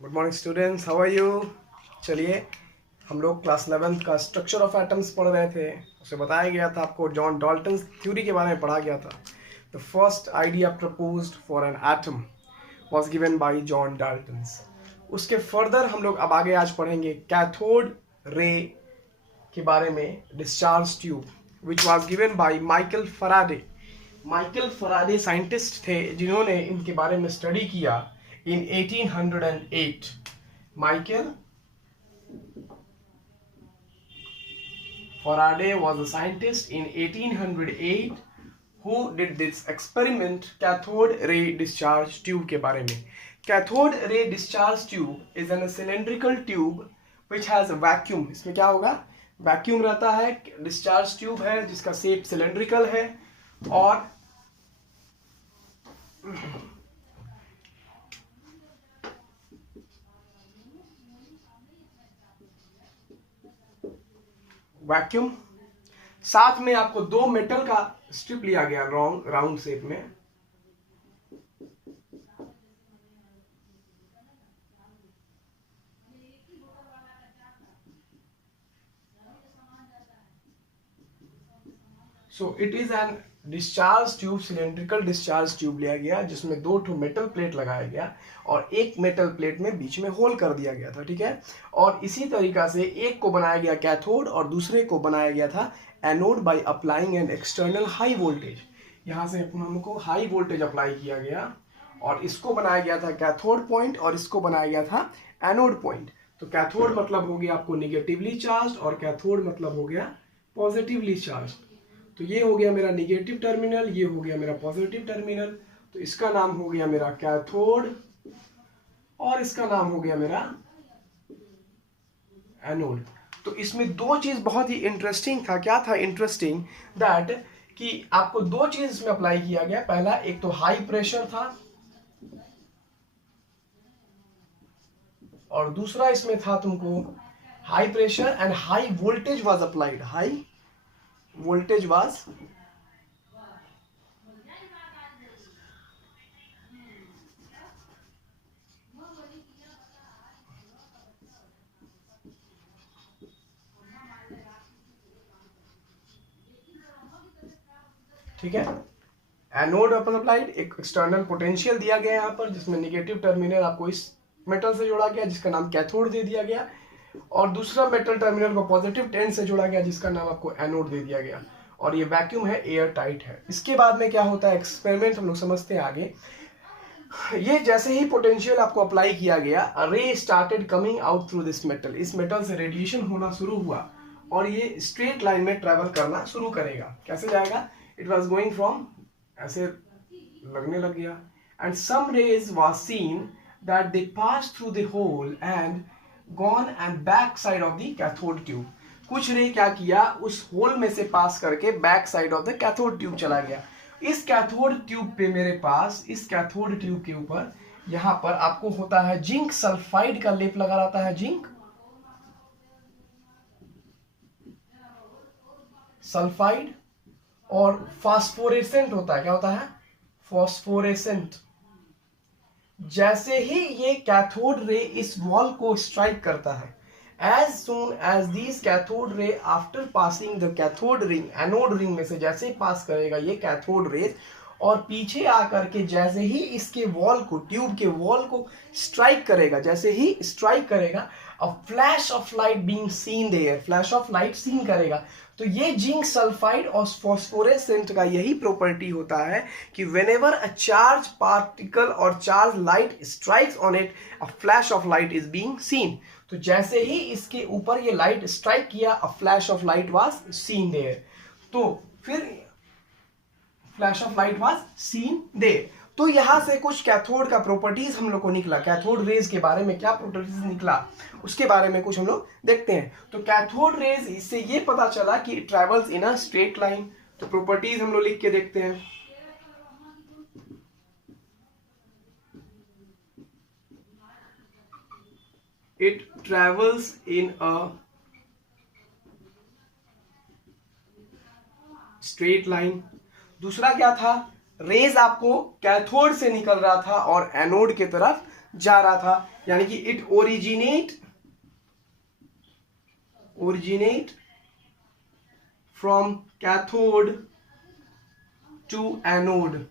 Good morning students, how are you. चलिए, हम लोग क्लास 11th का स्ट्रक्चर ऑफ एटम्स पढ़ रहे थे। उसे बताया गया था, आपको जॉन डाल्टन थ्योरी के बारे में पढ़ा गया था। The first idea proposed for an atom was given by John Dalton. उसके फर्दर हम लोग अब आगे आज पढ़ेंगे कैथोड रे के बारे में, discharge tube which was given by Michael Faraday. Michael Faraday scientist थे जिन्होंने इनके बारे में स्टडी किया in 1808. Michael Faraday was a scientist in 1808 who did this experiment cathode ray discharge tube के बारे में. Cathode ray discharge tube is a cylindrical tube which has a vacuum. इसमें क्या होगा? वैक्यूम रहता है. डिस्चार्ज ट्यूब है जिसका शेप सिलेंड्रिकल है और वैक्यूम, साथ में आपको दो मेटल का स्ट्रिप लिया गया राउंड शेप में. So it is an discharge tube, cylindrical discharge tube लिया गया जिसमें दो ठो मेटल प्लेट लगाया गया और एक मेटल प्लेट में बीच में होल कर दिया गया था. ठीक है. और इसी तरीका से एक को बनाया गया कैथोड और दूसरे को बनाया गया था anode by applying an external high voltage. यहां से हमको हाई वोल्टेज अप्लाई किया गया और इसको बनाया गया था कैथोड पॉइंट और इसको बनाया गया था एनोड पॉइंट. तो कैथोड मतलब हो गया आपको निगेटिवली चार्ज और कैथोड मतलब हो गया पॉजिटिवली चार्ज. तो ये हो गया मेरा निगेटिव टर्मिनल, ये हो गया मेरा पॉजिटिव टर्मिनल. तो इसका नाम हो गया मेरा कैथोड और इसका नाम हो गया मेरा एनोड. तो इसमें दो चीज बहुत ही इंटरेस्टिंग था. क्या था इंटरेस्टिंग? दैट कि आपको दो चीज इसमें अप्लाई किया गया. पहला, एक तो हाई प्रेशर था और दूसरा इसमें था तुमको high pressure and high voltage was applied. High voltage was ठीक है. एनोड अपन अप्लाइड, एक एक्सटर्नल पोटेंशियल दिया गया यहाँ पर जिसमें नेगेटिव टर्मिनल आपको इस मेटल से जोड़ा गया जिसका नाम कैथोड दे दिया गया और दूसरा मेटल टर्मिनल को पॉजिटिव टेन से जोड़ा गया जिसका नाम आपको एनोड दे दिया गया. और ये वैक्यूम है, एयर टाइट है. इसके बाद में क्या होता है एक्सपेरिमेंट हम लोग समझते हैं आगे. ये जैसे ही पोटेंशियल आपको अप्लाई किया गया, रे started coming out through this metal. इस मेटल से रेडिएशन होना शुरू हुआ और ये स्ट्रेट लाइन में ट्रेवल करना शुरू करेगा. कैसे जाएगा? इट वाज गोइंग फ्रॉम, ऐसे लगने लग गया. And some rays was seen that they pass through the hole and gone and back side of the cathode tube. कुछ रे क्या किया, उस होल में से पास करके back side of the cathode tube चला गया. इस कैथोड ट्यूब पे मेरे पास, इस कैथोड ट्यूब के ऊपर यहां पर आपको होता है जिंक सल्फाइड का लेप लगा रहता है. जिंक सल्फाइड और फास्फोरेसेंट होता है. क्या होता है? फास्फोरेसेंट. जैसे ही ये कैथोड रे इस वॉल को स्ट्राइक करता है, as soon as these cathode ray after passing the cathode ring, anode ring में से जैसे पास करेगा ये कैथोड रे और पीछे आकर के जैसे ही इसके वॉल को, ट्यूब के वॉल को स्ट्राइक करेगा, जैसे ही स्ट्राइक करेगा, a flash of light being seen there, flash of light seen करेगा. तो ये जिंक सल्फाइड और फॉस्फोरेसेंट का यही प्रॉपर्टी होता है कि व्हेनेवर अ चार्ज पार्टिकल और charge light strikes on it, a flash of light is being seen. तो जैसे ही इसके ऊपर ये लाइट स्ट्राइक किया, a flash of light was seen there. तो फिर flash of light was seen there. तो यहां से कुछ कैथोड का प्रॉपर्टीज हम लोग को निकला. कैथोड रेज के बारे में क्या प्रॉपर्टीज निकला उसके बारे में कुछ हम लोग देखते हैं. तो कैथोड रेज, इससे ये पता चला कि it travels in a straight line. तो प्रॉपर्टीज हम लोग लिख के देखते हैं. It travels in a straight line. दूसरा क्या था? रेज आपको कैथोड से निकल रहा था और एनोड की तरफ जा रहा था, यानी कि it originate from cathode to anode,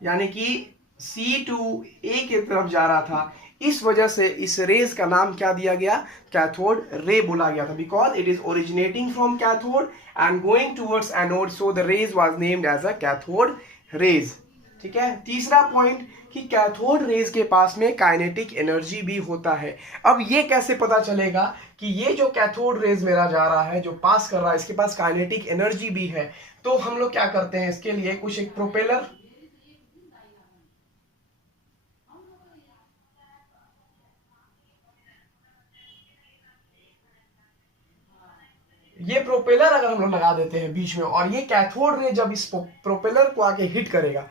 यानी कि C टू A की तरफ जा रहा था। इस वजह से इस रेज का नाम क्या दिया गया, कैथोड रे बोला गया था, because it is originating from cathode and going towards anode, so the rays was named as a cathode rays. ठीक है। तीसरा पॉइंट कि कैथोड रेज के पास में काइनेटिक एनर्जी भी होता है। अब ये कैसे पता चलेगा कि ये जो कैथोड रेज मेरा जा रहा है, जो पास कर रहा है, इसके पास काइनेटिक एनर्जी भी है? तो हम लोग क्या करते हैं, इसके लिए कुछ एक प्रोपेलर, ये प्रोपेलर अगर हम लोग लगा देते हैं बीच में, और ये कैथोड रे जब इस प्रोपेलर को आके हिट करेगा,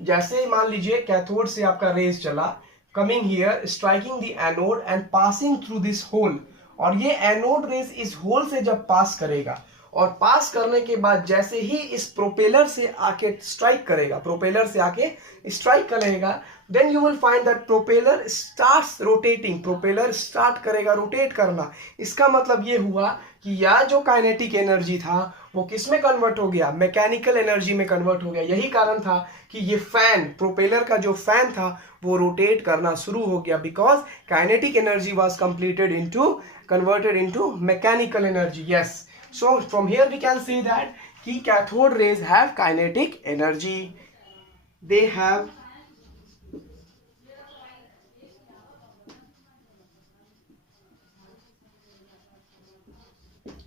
जैसे मान लीजिए कैथोड से आपका रेज चला, coming here, striking the anode and passing through this hole, और ये एनोड रेज इस होल से जब पास करेगा, और पास करने के बाद जैसे ही इस प्रोपेलर से आके स्ट्राइक करेगा, प्रोपेलर से आके स्ट्राइक करेगा, then you will find that propeller starts rotating, propeller start करेगा रोटेट करना। इसका मतलब ये हुआ कि यह जो काइनेटिक एनर्जी था वो किस में कन्वर्ट हो गया, मैकेनिकल एनर्जी में कन्वर्ट हो गया। यही कारण था कि ये फैन, प्रोपेलर का जो फैन था वो रोटेट करना शुरू हो गया, because kinetic energy was completed into converted into mechanical energy. Yes, so from here we can see that कि cathode rays have kinetic energy, they have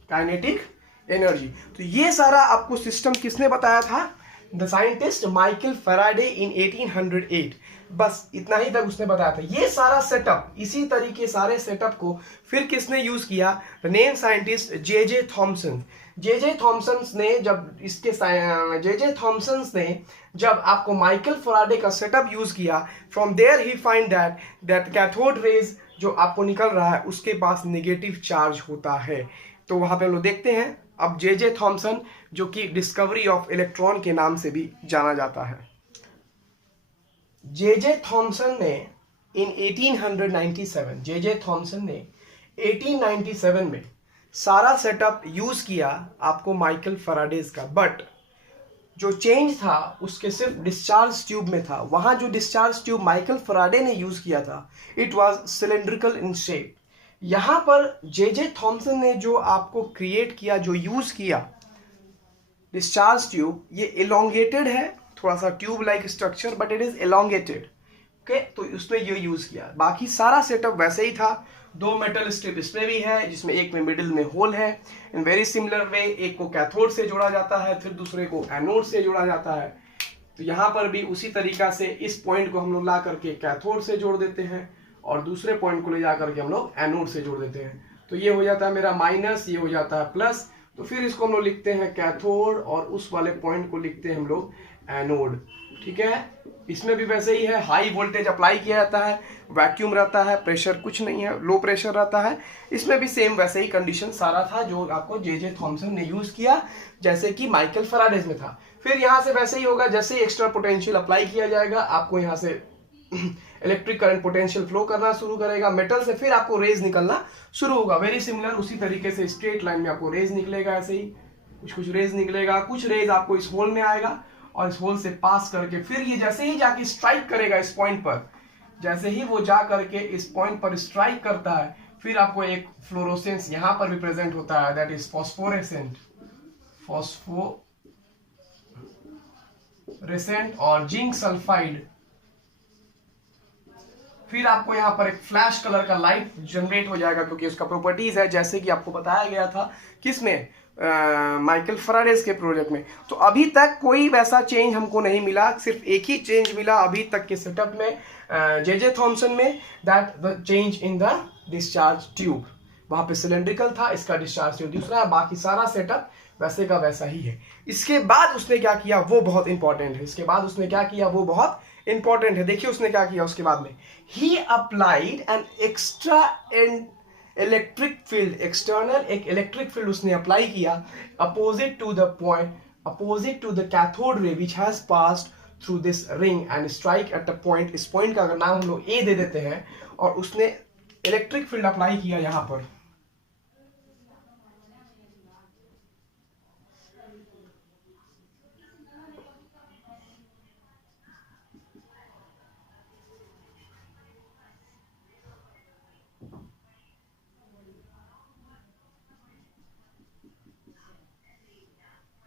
kinetic energy. तो ये सारा आपको सिस्टम किसने बताया था, द साइंटिस्ट माइकल फैराडे इन 1808। बस इतना ही तक उसने बताया था। ये सारा सेटअप, इसी तरीके सारे सेटअप को फिर किसने यूज किया, the name scientist J Thomson. J Thomson ने जब इसके जे थॉमसन ने जब आपको माइकल फैराडे का सेटअप यूज किया, फ्रॉम देयर ही फाइंड दैट कैथोड रेज जो आपको निकल रहा है उसके पास नेगेटिव चार्ज होता है। तो वहां पे हम लोग देखते हैं अब जे थॉमसन, जो कि डिस्कवरी ऑफ इलेक्ट्रॉन के नाम से भी जाना जाता है। जे थॉमसन ने इन 1897, जे थॉमसन ने 1897 में सारा सेटअप यूज किया आपको माइकल फैराडेज का, बट जो चेंज था उसके सिर्फ डिस्चार्ज ट्यूब में था। वहां जो डिस्चार्ज ट्यूब माइकल फैराडे ने यूज किया था, it was cylindrical in shape. यहां पर जे थॉमसन ने जो आपको क्रिएट किया, जो यूज किया डिस्चार्ज ट्यूब, ये एलोंगेटेड है, थोड़ा सा tube like structure, but it is elongated. Okay, तो उसमें ये यूज किया। बाकी सारा सेटअप वैसे ही था। दो मेटल स्ट्रिप इसमें भी है, जिसमें एक में मिडिल में होल है। इन वेरी सिमिलर वे, एक को कैथोड से जोड़ा जाता है, फिर दूसरे को एनोड से जोड़ा जाता है। तो यहाँ पर भी उसी तरीका से इस पॉइंट को हम लोग ला करके कैथोड से जोड़ देते हैं, और दूसरे पॉइंट को ले जा करके हम लोग एनोड से जोड़ देते हैं। तो ये हो जाता है मेरा माइनस, ये हो जाता है प्लस। तो फिर इसको हम लोग लिखते हैं कैथोड, और उस वाले पॉइंट को लिखते हैं हम लोग एनोड। ठीक है। इसमें भी वैसे ही है, हाई वोल्टेज अप्लाई किया जाता है, वैक्यूम रहता है, प्रेशर कुछ नहीं है, लो प्रेशर रहता है। इसमें भी सेम वैसे ही कंडीशन सारा था जो आपको जे थॉमसन ने यूज किया, जैसे कि माइकल फैराडेज में था। फिर यहाँ से वैसे ही होगा, जैसे ही एक्स्ट्रा पोटेंशियल अप्लाई किया जाएगा, आपको यहाँ से इलेक्ट्रिक करंट पोटेंशियल फ्लो करना शुरू करेगा मेटल से, फिर आपको रेज निकलना शुरू होगा। वेरी सिमिलर, उसी तरीके से स्ट्रेट लाइन में आपको रेज निकलेगा, ऐसे ही कुछ रेज निकलेगा। कुछ रेज आपको इस होल में आएगा, और इस होल से पास करके फिर ये जैसे ही जाके स्ट्राइक करेगा इस पॉइंट पर, जैसे ही वो जा करके इस पॉइंट पर स्ट्राइक करता है, फिर आपको एक फ्लोरोसेंस यहां पर रिप्रेजेंट होता है, दैट इज फॉस्फोरेसेंट, फॉस्फोरेसेंट और जिंक सल्फाइड। फिर आपको यहाँ पर एक फ्लैश कलर का लाइट जनरेट हो जाएगा, क्योंकि उसका प्रॉपर्टीज है, जैसे कि आपको बताया गया था किसमें, माइकल फैराडेज के प्रोजेक्ट में। तो अभी तक कोई वैसा चेंज हमको नहीं मिला, सिर्फ एक ही चेंज मिला अभी तक के सेटअप में जे थॉमसन में, that the change in the discharge tube. वहां पे सिलेंड्रिकल था, इसका डिस्चार्ज ट्यूब दूसरा है, बाकी सारा सेटअप वैसे का वैसा ही है। इसके बाद उसने क्या किया वो बहुत इंपॉर्टेंट है। इसके बाद उसने क्या किया वो बहुत इंपॉर्टेंट है। देखिए उसने क्या किया उसके बाद में, he applied an extra electric field, external एक इलेक्ट्रिक फील्ड उसने अप्लाई किया opposite to the point opposite to the cathode ray which has passed through this ring and strike at a point, इस पॉइंट का अगर नाम हम लोग A दे देते हैं, और उसने इलेक्ट्रिक फील्ड अप्लाई किया यहां पर,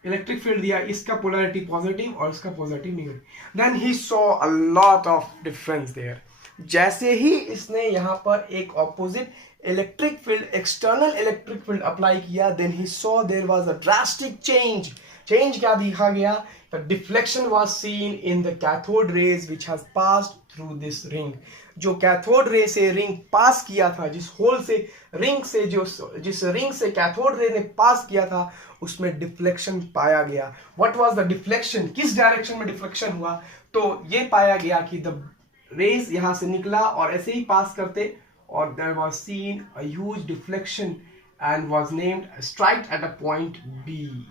इलेक्ट्रिक फील्ड दिया, इसका पोलैरिटी पॉजिटिव और इसका positive negative, then he saw a lot of difference there. जैसे ही इसने यहां पर एक opposite electric field, external electric field apply किया, then he saw there was a drastic change. Change क्या दिखा गया? The deflection was seen in the cathode rays which has passed through this ring. जो कैथोड रे से ring पास किया था, जिस whole से रिंग से जिस रिंग से कैथोड रे ने पास किया था, उसमें डिफ्लेक्शन पाया गया। What was the deflection? किस डायरेक्शन में डिफ्लेक्शन हुआ? तो ये पाया गया कि द रेज यहां से निकला और ऐसे ही पास करते, और there was seen a huge deflection and was named strike at a point B.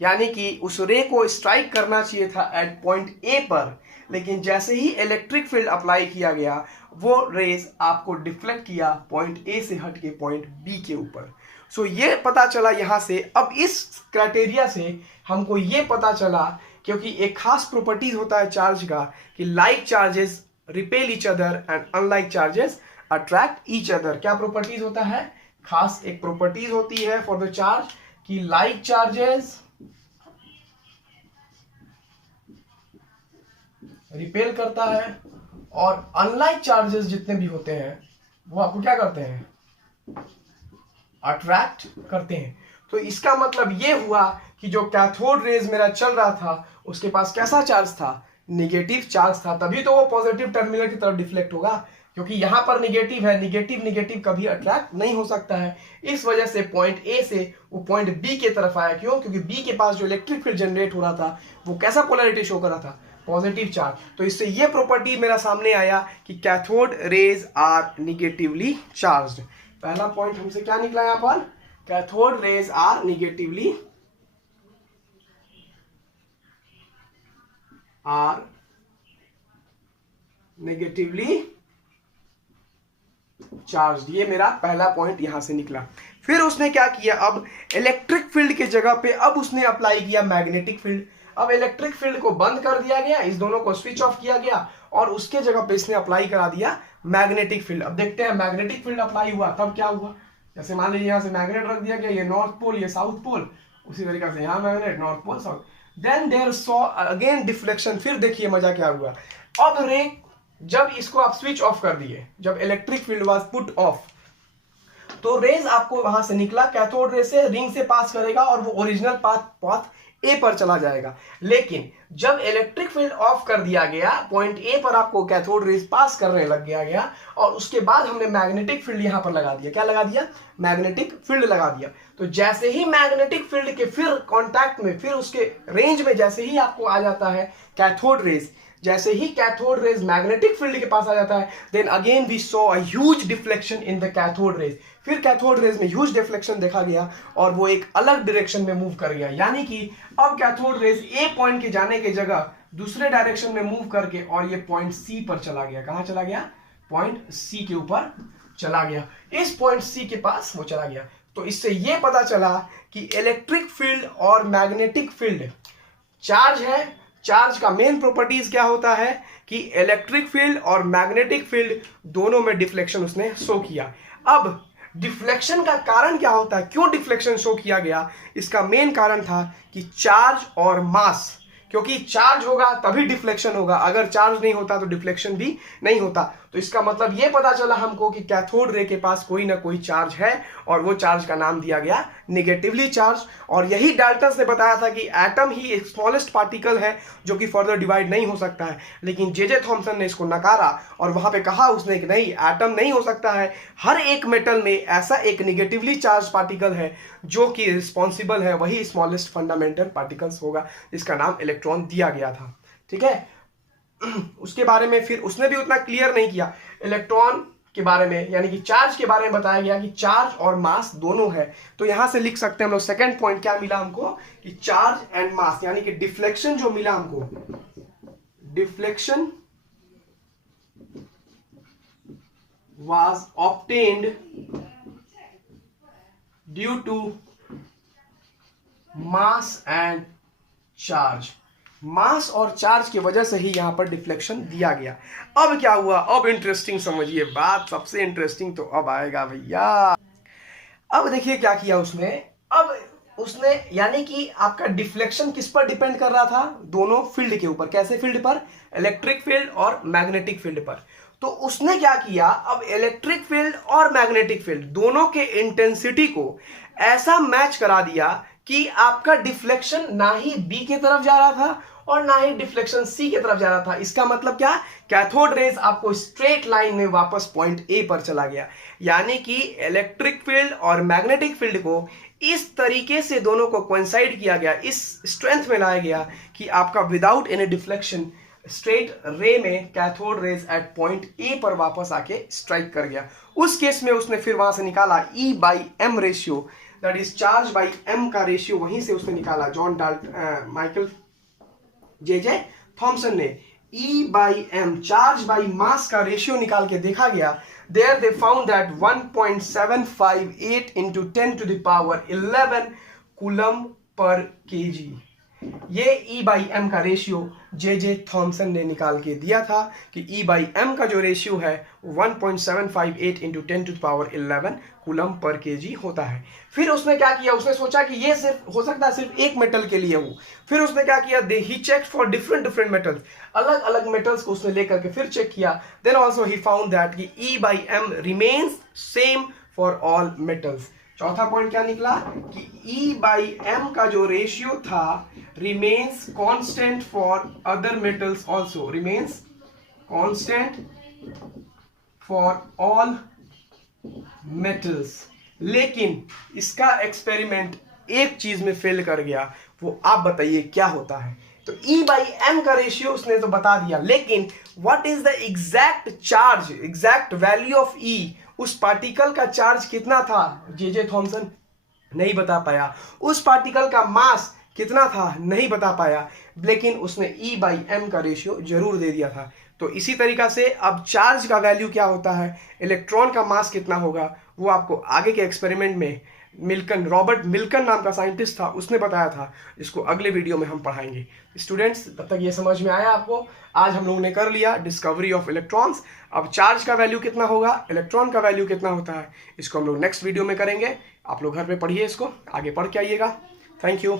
यानी कि उस रे को स्ट्राइक करना चाहिए था एट पॉइंट ए पर, लेकिन जैसे ही इलेक्ट्रिक फील्ड अप्लाई किया गया, वो रेज आपको डिफ्लेक्ट किया पॉइंट ए से हट के पॉइंट बी के ऊपर। सो ये पता चला यहाँ से। अब इस क्राइटेरिया से हमको ये पता चला, क्योंकि एक खास प्रॉपर्टीज होता है चार्ज का कि like charges repel each other and unlike charges attract each other. क्या प्रॉपर्टीज होता है? खास एक प्रॉपर्टीज होती है फॉर द चार्ज कि लाइक चार्जेस रिपेल करता है, और अनलाइक चार्जेस जितने भी होते हैं वो आपको क्या करते हैं? अट्रैक्ट करते हैं। तो इसका मतलब ये हुआ कि जो कैथोड रेज मेरा चल रहा था, उसके पास कैसा चार्ज था? निगेटिव चार्ज था, तभी तो वो पॉजिटिव टर्मिनल की तरफ डिफ्लेक्ट होगा, क्योंकि यहां पर निगेटिव है। निगेटिव निगेटिव कभी अट्रैक्ट नहीं हो सकता है। इस वजह से पॉइंट ए से वो पॉइंट बी के तरफ आया। क्यों? क्योंकि बी के पास जो इलेक्ट्रिक फील्ड जनरेट हो रहा था, वो कैसा पोलैरिटी शो कर रहा था? Positive charge. तो इससे ये प्रॉपर्टी मेरा सामने आया कि cathode rays are negatively charged. पहला पॉइंट हमसे क्या निकला यहां पर? Cathode rays are negatively charge. ये मेरा पहला पॉइंट यहां से निकला। फिर उसने क्या किया? अब इलेक्ट्रिक फील्ड के जगह पे अब उसने अप्लाई किया मैग्नेटिक फील्ड। अब इलेक्ट्रिक फील्ड को बंद कर दिया गया, इस दोनों को स्विच ऑफ किया गया, और उसके जगह पे इसने अप्लाई करा दिया मैग्नेटिक फील्ड। अब देखते हैं मैग्नेटिक फील्ड अप्लाई हुआ तब क्या हुआ। जैसे मान लीजिए यहां से मैग्नेट रख दिया गया, ये नॉर्थ पोल, ये साउथ पोल, उसी तरीके से यहां magnet, north pole, south. Then there saw again deflection. फिर देखिए मजा क्या हुआ। अब रे जब इसको आप स्विच ऑफ कर दिए, जब electric field was put off, तो रेज आपको वहां से निकला, कैथोड रे से रिंग से पास करेगा और वो ओरिजिनल पाथ ए पर चला जाएगा। लेकिन जब इलेक्ट्रिक फील्ड ऑफ कर दिया गया, पॉइंट ए पर आपको कैथोड रेज पास करने लग गया, और उसके बाद हमने मैग्नेटिक फील्ड यहां पर लगा दिया। क्या लगा दिया? मैग्नेटिक फील्ड लगा दिया। तो जैसे ही मैग्नेटिक फील्ड के फिर कांटेक्ट में, फिर उसके रेंज में जैसे ही आपको आ जाता है कैथोड रेज, जैसे ही कैथोड रेज मैग्नेटिक फील्ड के पास आ जाता है, then again we saw a huge deflection in the cathode rays. फिर कैथोड रेज में ह्यूज डिफ्लेक्शन देखा गया और वो एक अलग डायरेक्शन में मूव कर गया। यानी कि अब कैथोड रेज ए पॉइंट के जाने की जगह दूसरे डायरेक्शन में मूव करके और ये पॉइंट सी पर चला गया। कहां चला गया? पॉइंट सी के ऊपर चला गया। इस पॉइंट सी के पास वो चला गया। तो इससे ये पता चला कि इलेक्ट्रिक फील्ड और मैग्नेटिक फील्ड चार्ज है। चार्ज का मेन प्रॉपर्टीज क्या होता है कि इलेक्ट्रिक फील्ड और मैग्नेटिक फील्ड दोनों में डिफ्लेक्शन उसने शो किया। अब डिफ्लेक्शन का कारण क्या होता है? क्यों डिफ्लेक्शन शो किया गया? इसका मेन कारण था कि चार्ज और मास, क्योंकि चार्ज होगा तभी डिफ्लेक्शन होगा, अगर चार्ज नहीं होता तो डिफ्लेक्शन भी नहीं होता। तो इसका मतलब ये पता चला हमको कि कैथोड रे के पास कोई ना कोई चार्ज है, और वो चार्ज का नाम दिया गया निगेटिवली चार्ज। और यही डाल्टन ने बताया था कि एटम ही एक स्मॉलेस्ट पार्टिकल है जो कि फर्दर डिवाइड नहीं हो सकता है। लेकिन जे थॉमसन ने इसको नकारा और वहां पे कहा उसने कि नहीं, एटम नहीं हो सकता है। हर एक मेटल में ऐसा एक निगेटिवली चार्ज पार्टिकल है जो कि रिस्पॉन्सिबल है, वही स्मॉलेस्ट फंडामेंटल पार्टिकल्स होगा, जिसका नाम इलेक्ट्रॉन दिया गया था। ठीक है। उसके बारे में फिर उसने भी उतना क्लियर नहीं किया। इलेक्ट्रॉन के बारे में यानी कि चार्ज के बारे में बताया गया कि चार्ज और मास दोनों है। तो यहां से लिख सकते हैं हम लोग सेकंड पॉइंट क्या मिला हमको कि चार्ज एंड मास यानी कि डिफ्लेक्शन जो मिला हमको, deflection was obtained due to mass and charge। मास और चार्ज की वजह से ही यहां पर डिफ्लेक्शन दिया गया। अब क्या हुआ, अब इंटरेस्टिंग समझिए बात, सबसे इंटरेस्टिंग तो अब आएगा भैया। अब देखिए क्या किया उसने, अब उसने यानी कि आपका डिफ्लेक्शन किस पर डिपेंड कर रहा था, दोनों फील्ड के ऊपर। कैसे फील्ड पर, इलेक्ट्रिक फील्ड और मैग्नेटिक फील्ड पर। तो उसने क्या किया, अब इलेक्ट्रिक फील्ड और मैग्नेटिक फील्ड दोनों के इंटेंसिटी को ऐसा मैच करा दिया कि आपका डिफ्लेक्शन ना ही बी की तरफ जा रहा था और ना ही डिफ्लेक्शन सी की तरफ जा रहा था। इसका मतलब क्या, कैथोड रेज आपको स्ट्रेट लाइन में वापस पॉइंट ए पर चला गया। यानी कि इलेक्ट्रिक फील्ड और मैग्नेटिक फील्ड को इस तरीके से दोनों को कोइंसाइड किया गया, इस स्ट्रेंथ में लाया गया कि आपका without any deflection straight ray में cathode rays at point A पर वापस आके स्ट्राइक कर गया। उस केस में उसने फिर वहां से निकाला E by M ratio, that is charge by M का रेशियो, वहीं से उसने निकाला जॉन माइकल जे थॉमसन ने। E by M charge by mass का रेशियो निकाल के देखा गया। There they found that 1.758 into 10 to the power 11 coulomb पर केजी। ये E बाई एम का रेशियो जे थॉमसन ने निकाल के दिया था कि E बाई एम का जो रेशियो है 1.758 into 10 to the power 11 coulomb पर केजी होता है। फिर उसने क्या किया, उसने सोचा कि ये सिर्फ हो सकता है सिर्फ एक मेटल के लिए हो। फिर उसने क्या किया, ही चेक फॉर डिफरेंट मेटल्स, अलग अलग मेटल्स को उसने लेकर के फिर चेक किया। Then also he found that कि E by M remains same for all metals. चौथा पॉइंट क्या निकला कि E बाई एम का जो रेशियो था remains constant for other metals also, remains constant for all metals. लेकिन इसका एक्सपेरिमेंट एक चीज में फेल कर गया, वो आप बताइए क्या होता है। तो E बाई एम का रेशियो उसने तो बता दिया, लेकिन what is the exact charge, exact value of E, उस पार्टिकल का चार्ज कितना था जे थॉमसन नहीं बता पाया। उस पार्टिकल का मास कितना था नहीं बता पाया, लेकिन उसने E बाई एम का रेशियो जरूर दे दिया था। तो इसी तरीका से अब चार्ज का वैल्यू क्या होता है, इलेक्ट्रॉन का मास कितना होगा, वो आपको आगे के एक्सपेरिमेंट में रॉबर्ट मिल्कन नाम का साइंटिस्ट था, उसने बताया था। इसको अगले वीडियो में हम पढ़ाएंगे। स्टूडेंट्स, तब तक ये समझ में आया आपको, आज हम लोगों ने कर लिया डिस्कवरी ऑफ इलेक्ट्रॉन्स। अब चार्ज का वैल्यू कितना होगा, इलेक्ट्रॉन का वैल्यू कितना होता है, इसको हम लोग नेक्स्ट वीडियो में करेंगे। आप लोग घर पे पढ़िए, इसको आगे पढ़ के आइएगा। Thank you.